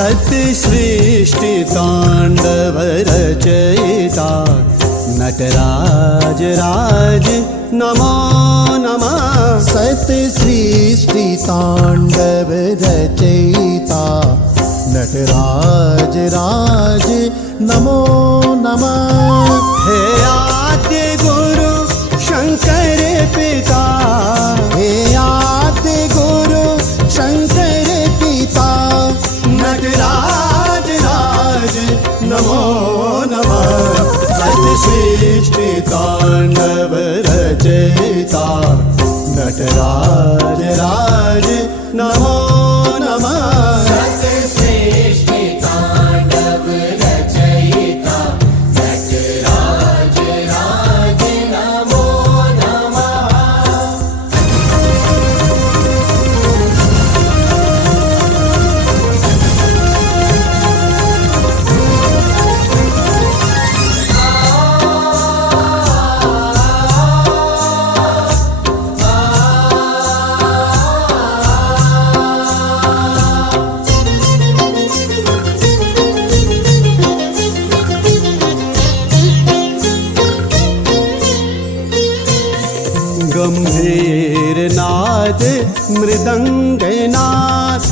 सृष्टि तांडव रचयिता नटराज राज नमो नमः। सृष्टि तांडव रचयिता नटराज राज नमो नमः। हे आद्य गुरु शंकर पिता, हे आद्य गुरु शंकर पिता नटराज राज नमो नमः। सृष्टि तांडव रचयिता नटराज राज नमो नमः। गंभीर नाद मृदंग नाद,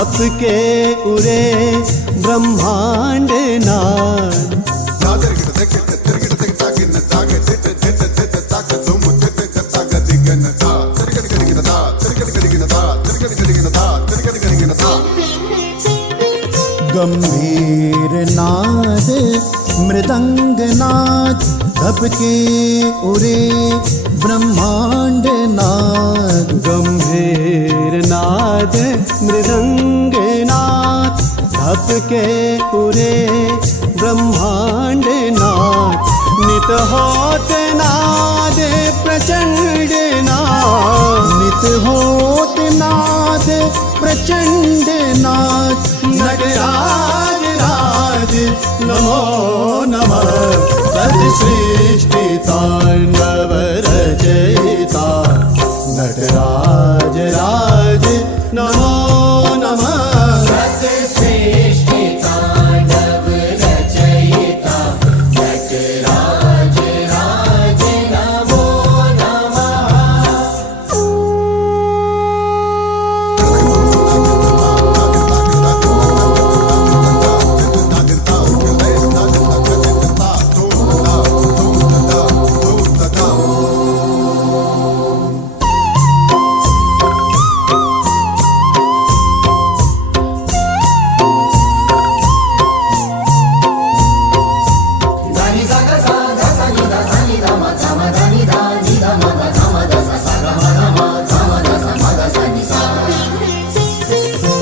आपके उरे ब्रह्मांड नाद। गंभीर नाद मृदंग नाद, सबके उरे ब्रह्मांड नाद। गंभीर नाद मृदंग नाद, सबके उरे ब्रह्मांड नाद। नित होत नाद प्रचंड नाद, नित होत नाद प्रचंड नाद। नटराज राज नमो नमः। सृष्टि तांडव रचयिता नटराज राज नमो नमः।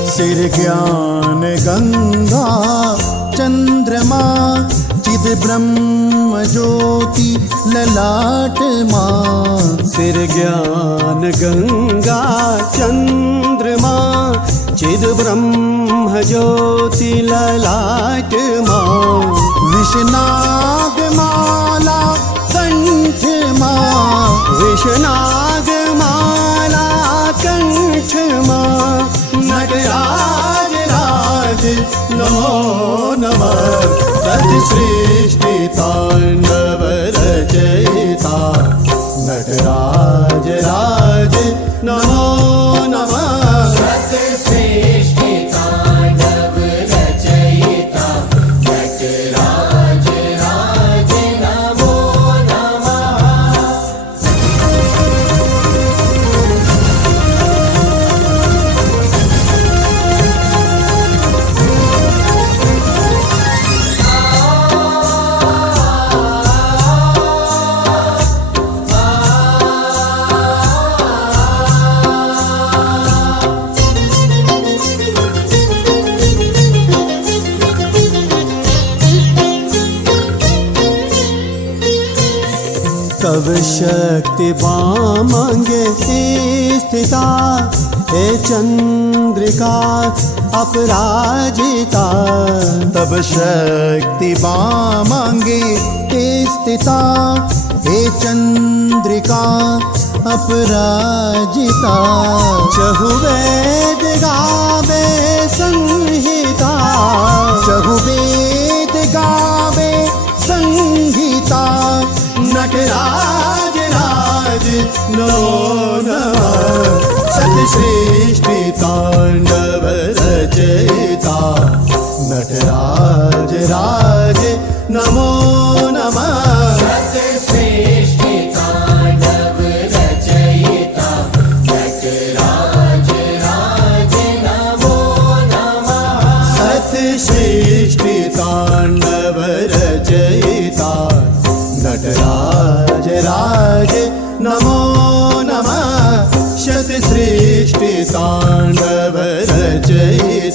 सिर ज्ञान गंगा चंद्रमा, चिद ब्रह्म ज्योति ललाट माँ। सिर ज्ञान गंगा चंद्रमा, चिद ब्रह्म ज्योति ललाट माँ। विषनाग माला कंठ माँ, विषनाग माला कंठ माँ। नटराज राज नमो नमः। सृष्टि तांडव रचयिता नटराज राज नमो नमः। तव शक्ति बामांगे स्थिता, हे चंद्रिका अपराजिता। तब शक्ति बामांगे स्थिता, हे चंद्रिका अपराजिता। चहुवेद गावे संहिता, राज राज नमो नमः सतसृष्टि तांडव रचयिता नटराज राज नमो नमः सतसृष्टि तांडव रचयिता नटराज राज नमो नमः सतसृष्टि तांडव रचयिता नटराज राज नमो नमः शतसृष्टि तांडव रचयिता